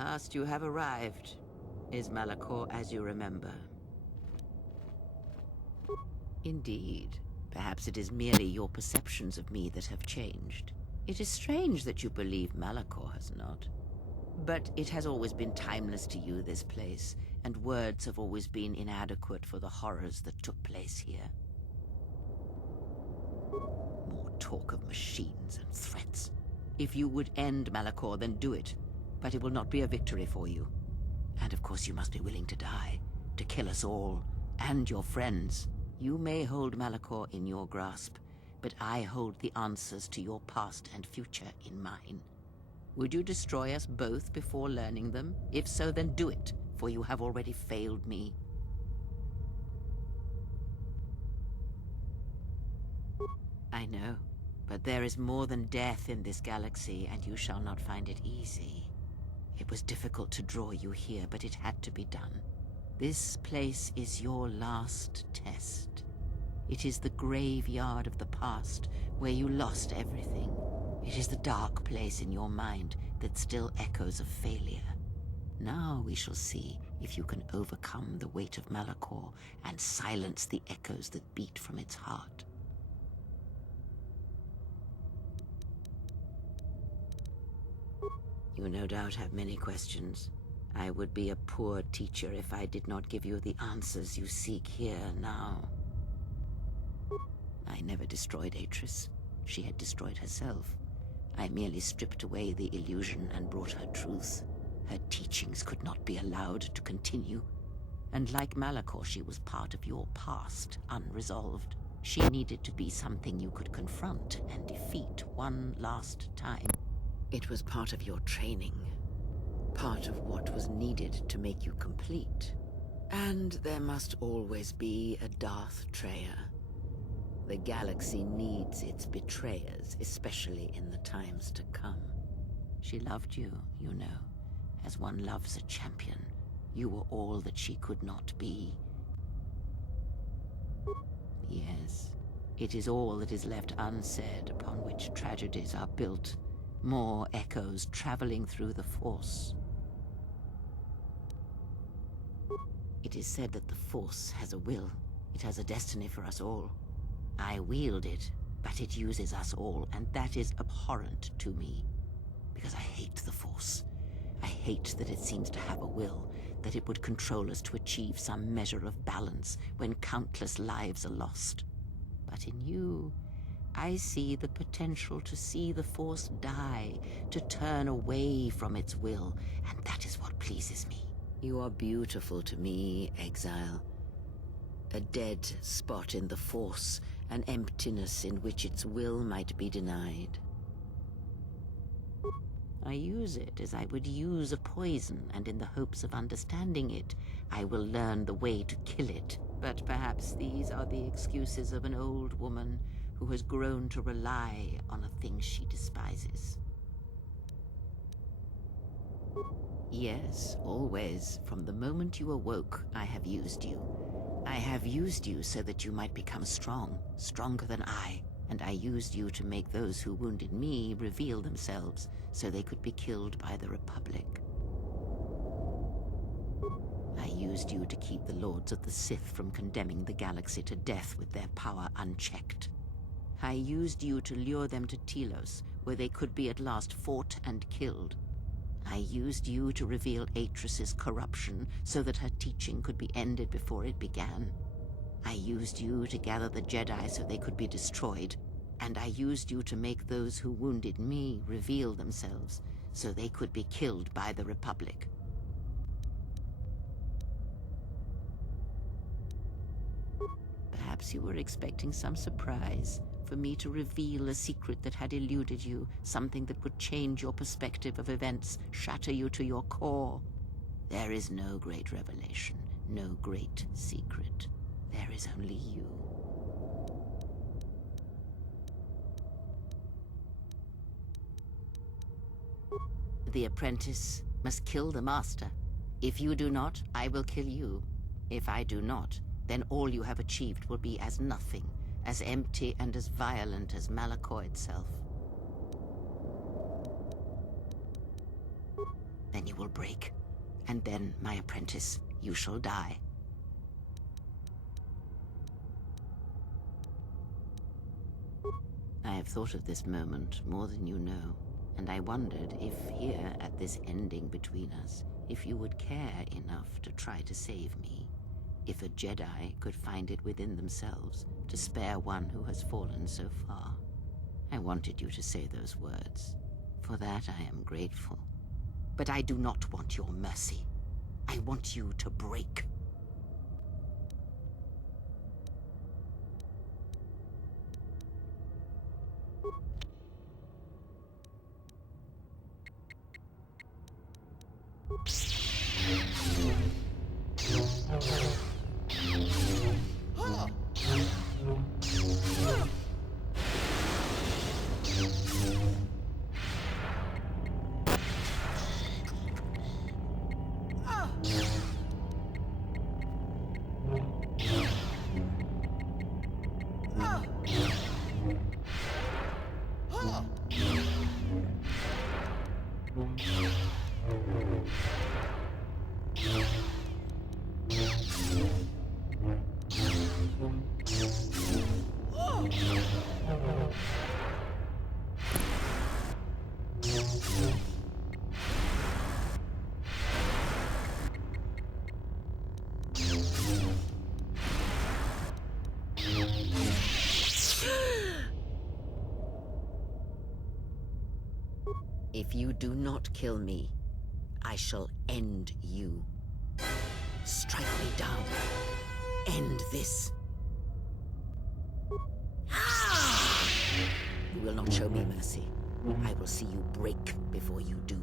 last you have arrived. Is Malachor as you remember? Indeed. Perhaps it is merely your perceptions of me that have changed. It is strange that you believe Malachor has not. But it has always been timeless to you, this place, and words have always been inadequate for the horrors that took place here. More talk of machines and threats. If you would end Malachor, then do it. But it will not be a victory for you. And of course you must be willing to die, to kill us all, and your friends. You may hold Malachor in your grasp, but I hold the answers to your past and future in mine. Would you destroy us both before learning them? If so, then do it, for you have already failed me. I know, but there is more than death in this galaxy, and you shall not find it easy. It was difficult to draw you here, but it had to be done. This place is your last test. It is the graveyard of the past, where you lost everything. It is the dark place in your mind that still echoes of failure. Now we shall see if you can overcome the weight of Malachor and silence the echoes that beat from its heart. You no doubt have many questions. I would be a poor teacher if I did not give you the answers you seek here now. I never destroyed Atris. She had destroyed herself. I merely stripped away the illusion and brought her truth. Her teachings could not be allowed to continue. And like Malachor, she was part of your past, unresolved. She needed to be something you could confront and defeat one last time. It was part of your training. Part of what was needed to make you complete. And there must always be a Darth Kreia. The galaxy needs its betrayers, especially in the times to come. She loved you, you know, as one loves a champion. You were all that she could not be. Yes, it is all that is left unsaid upon which tragedies are built. More echoes traveling through the Force. It is said that the Force has a will. It has a destiny for us all. I wield it, but it uses us all, and that is abhorrent to me. Because I hate the Force. I hate that it seems to have a will, that it would control us to achieve some measure of balance when countless lives are lost. But in you, I see the potential to see the Force die, to turn away from its will, and that is what pleases me. You are beautiful to me, Exile. A dead spot in the Force, an emptiness in which its will might be denied. I use it as I would use a poison, and in the hopes of understanding it, I will learn the way to kill it. But perhaps these are the excuses of an old woman who has grown to rely on a thing she despises. Yes, always. From the moment you awoke, I have used you. I have used you so that you might become strong, stronger than I. And I used you to make those who wounded me reveal themselves, so they could be killed by the Republic. I used you to keep the Lords of the Sith from condemning the galaxy to death with their power unchecked. I used you to lure them to Telos, where they could be at last fought and killed. I used you to reveal Atris's corruption so that her teaching could be ended before it began. I used you to gather the Jedi so they could be destroyed. And I used you to make those who wounded me reveal themselves so they could be killed by the Republic. Perhaps you were expecting some surprise, for me to reveal a secret that had eluded you, something that would change your perspective of events, shatter you to your core. There is no great revelation, no great secret. There is only you. The apprentice must kill the master. If you do not, I will kill you. If I do not, then all you have achieved will be as nothing, as empty and as violent as Malachor itself. then you will break. And then, my apprentice, you shall die. I have thought of this moment more than you know, and I wondered if here, at this ending between us, if you would care enough to try to save me. If a Jedi could find it within themselves to spare one who has fallen so far. I wanted you to say those words. For that I am grateful. But I do not want your mercy. I want you to break. If you do not kill me, I shall end you. Strike me down. End this. You will not show me mercy. I will see you break before you do.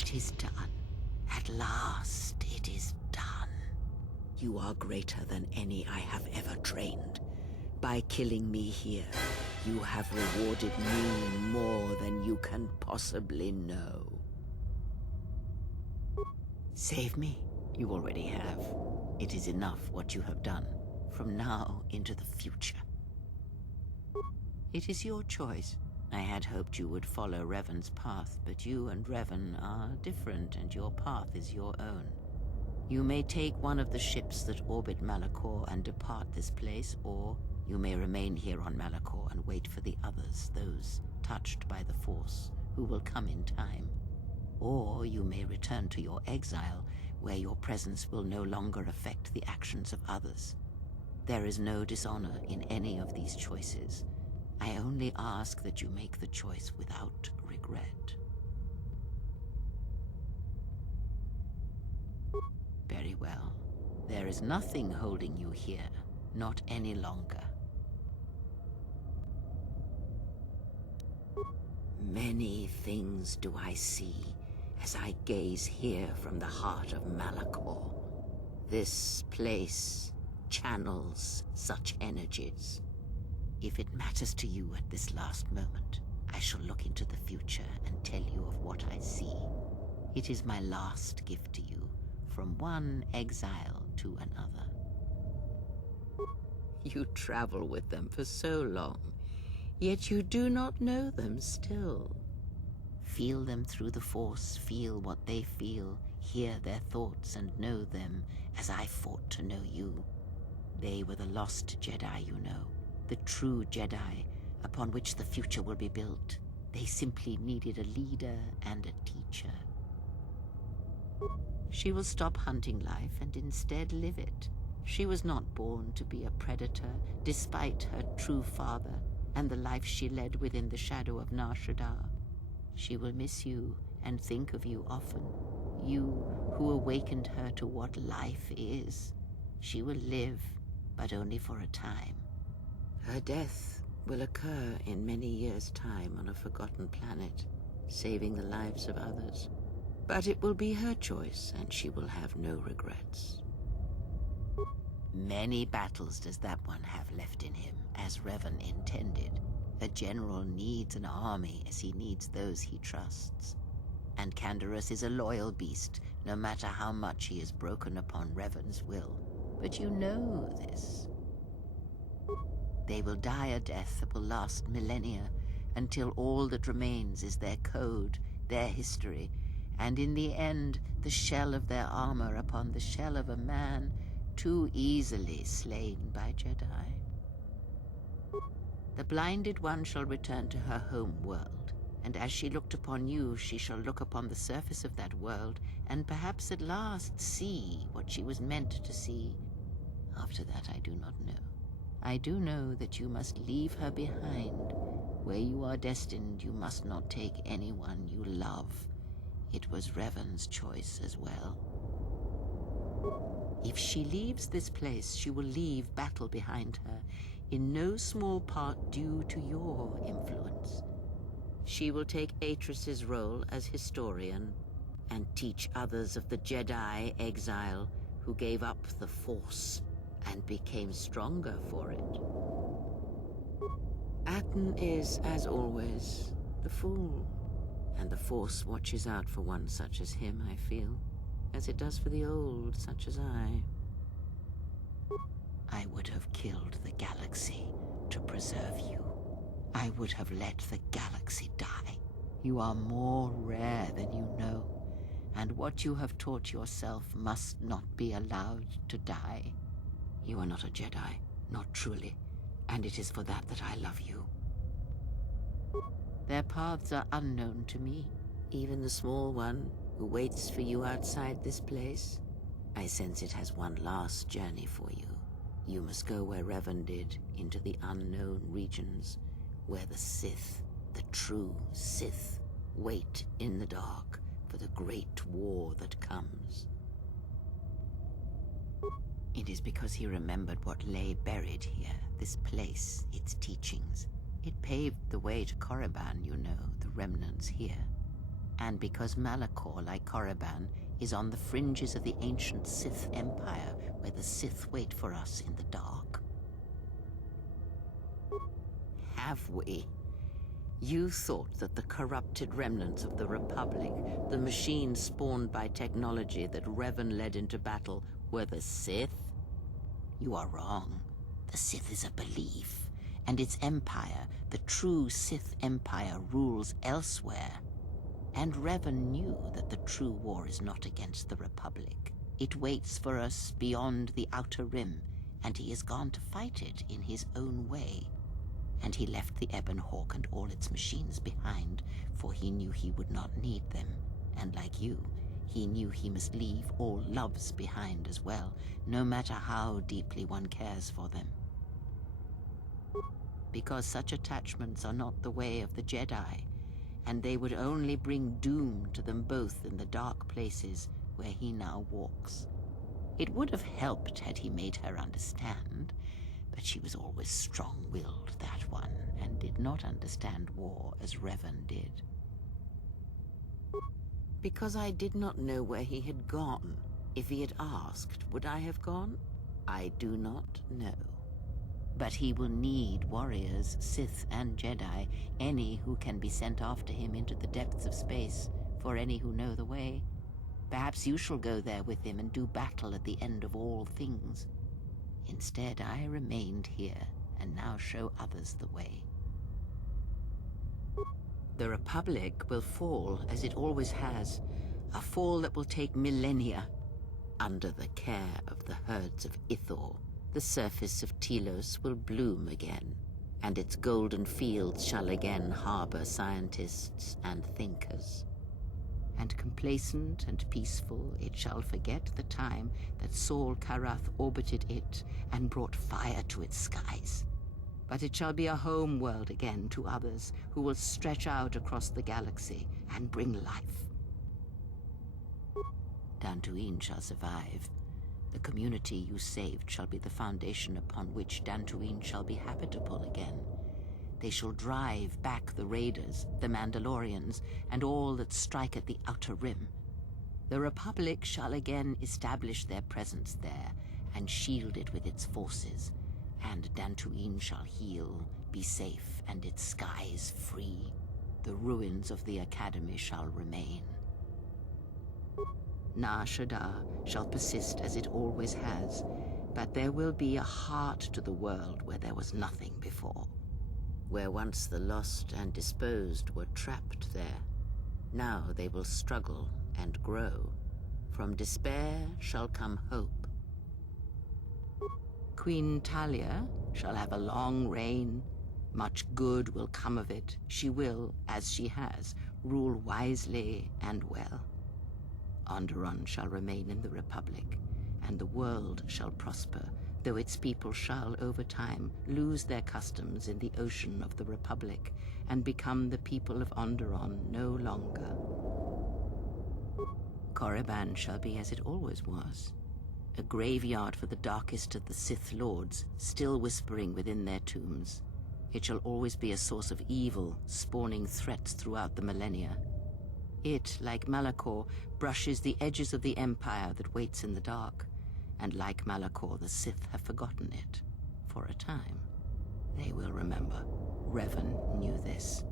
It is done. At last, it is done. You are greater than any I have ever trained. By killing me here, you have rewarded me more than you can possibly know. Save me. You already have. It is enough what you have done, from now into the future. It is your choice. I had hoped you would follow Revan's path, but you and Revan are different, and your path is your own. You may take one of the ships that orbit Malachor and depart this place, or you may remain here on Malachor and wait for the others, those touched by the Force, who will come in time. Or you may return to your exile, where your presence will no longer affect the actions of others. There is no dishonor in any of these choices. I only ask that you make the choice without regret. Very well. There is nothing holding you here, not any longer. Many things do I see as I gaze here from the heart of Malachor. This place channels such energies. If it matters to you at this last moment, I shall look into the future and tell you of what I see. It is my last gift to you, from one exile to another. You travel with them for so long. Yet you do not know them still. Feel them through the Force, feel what they feel, hear their thoughts and know them as I fought to know you. They were the lost Jedi, you know, the true Jedi upon which the future will be built. They simply needed a leader and a teacher. She will stop hunting life and instead live it. She was not born to be a predator, despite her true father and the life she led within the shadow of Nar Shaddaa. She will miss you and think of you often, you who awakened her to what life is. She will live, but only for a time. Her death will occur in many years' time on a forgotten planet, saving the lives of others. But it will be her choice, and she will have no regrets. Many battles does that one have left in him, as Revan intended. A general needs an army as he needs those he trusts. And Canderous is a loyal beast, no matter how much he is broken upon Revan's will. But you know this. They will die a death that will last millennia, until all that remains is their code, their history, and in the end, the shell of their armor upon the shell of a man too easily slain by Jedi. The blinded one shall return to her home world, and as she looked upon you, she shall look upon the surface of that world, and perhaps at last see what she was meant to see. After that, I do not know. I do know that you must leave her behind. Where you are destined, you must not take anyone you love. It was Revan's choice as well. If she leaves this place, she will leave battle behind her, in no small part due to your influence. She will take Atris's role as historian and teach others of the Jedi exile who gave up the Force and became stronger for it. Atten is, as always, the fool. And the Force watches out for one such as him, I feel, as it does for the old such as I. I would have killed the galaxy to preserve you. I would have let the galaxy die. You are more rare than you know, and what you have taught yourself must not be allowed to die. You are not a Jedi, not truly, and it is for that I love you. Their paths are unknown to me, even the small one who waits for you outside this place. I sense it has one last journey for you. You must go where Revan did, into the unknown regions, where the Sith, the true Sith, wait in the dark for the great war that comes. It is because he remembered what lay buried here, this place, its teachings. It paved the way to Korriban, you know, the remnants here. And because Malachor, like Korriban, is on the fringes of the ancient Sith Empire, where the Sith wait for us in the dark. Have we? You thought that the corrupted remnants of the Republic, the machines spawned by technology that Revan led into battle, were the Sith? You are wrong. The Sith is a belief. And its empire, the true Sith Empire, rules elsewhere. And Revan knew that the true war is not against the Republic. It waits for us beyond the Outer Rim, and he has gone to fight it in his own way. And he left the Ebon Hawk and all its machines behind, for he knew he would not need them. And like you, he knew he must leave all loves behind as well, no matter how deeply one cares for them. Because such attachments are not the way of the Jedi, and they would only bring doom to them both in the dark places where he now walks. It would have helped had he made her understand, but she was always strong-willed, that one, and did not understand war as Revan did. Because I did not know where he had gone. If he had asked, would I have gone? I do not know. But he will need warriors, Sith and Jedi, any who can be sent after him into the depths of space, for any who know the way. Perhaps you shall go there with him and do battle at the end of all things. Instead, I remained here, and now show others the way. The Republic will fall, as it always has, a fall that will take millennia. Under the care of the herds of Ithor, the surface of Telos will bloom again, and its golden fields shall again harbor scientists and thinkers. And complacent and peaceful, it shall forget the time that Saul Karath orbited it and brought fire to its skies. But it shall be a home world again to others who will stretch out across the galaxy and bring life. Dantooine shall survive. The community you saved shall be the foundation upon which Dantooine shall be habitable again. They shall drive back the Raiders, the Mandalorians, and all that strike at the Outer Rim. The Republic shall again establish their presence there and shield it with its forces, and Dantooine shall heal, be safe, and its skies free. The ruins of the Academy shall remain. Nar Shaddaa shall persist as it always has, but there will be a heart to the world where there was nothing before. Where once the lost and disposed were trapped there, now they will struggle and grow. From despair shall come hope. Queen Talia shall have a long reign. Much good will come of it. She will, as she has, rule wisely and well. Onderon shall remain in the Republic, and the world shall prosper, though its people shall, over time, lose their customs in the ocean of the Republic and become the people of Onderon no longer. Korriban shall be as it always was, a graveyard for the darkest of the Sith Lords, still whispering within their tombs. It shall always be a source of evil, spawning threats throughout the millennia. It, like Malachor, brushes the edges of the Empire that waits in the dark, and like Malachor, the Sith have forgotten it. For a time. They will remember. Revan knew this.